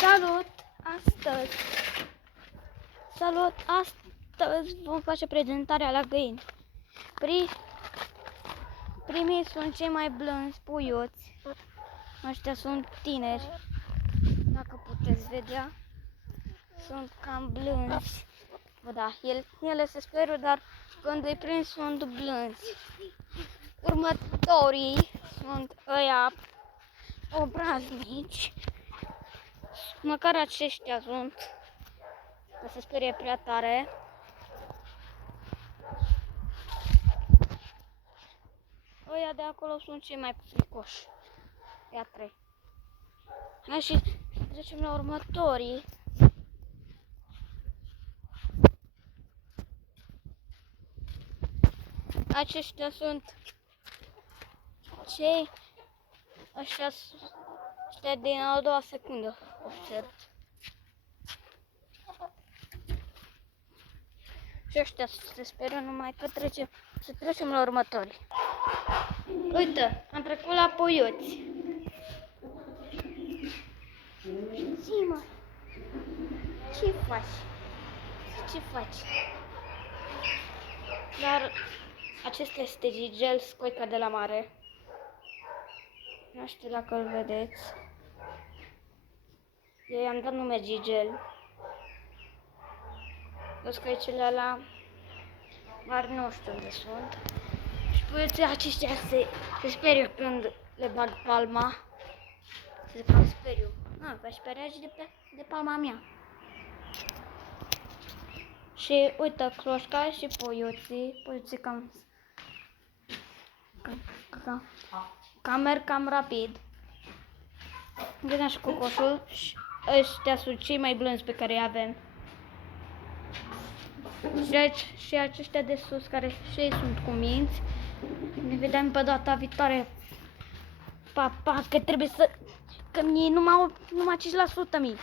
Salut! Astăzi vom face prezentarea la găini. Primii sunt cei mai blânzi puioți. Ăștia sunt tineri, dacă puteți vedea. Sunt cam blânzi. Da, ele se speră, dar când îi prind sunt blânzi. Următorii sunt ăia obraznici. Măcar aceștia sunt, că se sperie prea tare. Ăia de acolo sunt cei mai fricoși. Ia trei. Hai și trecem la următorii. Aceștia sunt ăștia din a doua secundă, observ. Și ăștia se speră, numai că trecem la următorii. Uite, am trecut la puioți. Zi-mă, ce faci? Dar acesta este Gigel, scoica de la mare. Nu știu dacă îl vedeți. Eu i-am dat nume Gigel. Scoicele ala mari nu știu unde sunt. Și puioții aceștia se sperie când le bag palma. Se cam speriu. Vă speriați de palma mea. Și uite, cloșca și puioții cam merg cam rapid. Vedem și cocoșul. Și ăștia sunt cei mai blânzi pe care îi avem. Și aceștia de sus, care și ei sunt cuminți. Ne vedem pe data viitoare. Pa, că trebuie să... Că mie numai 5% mii.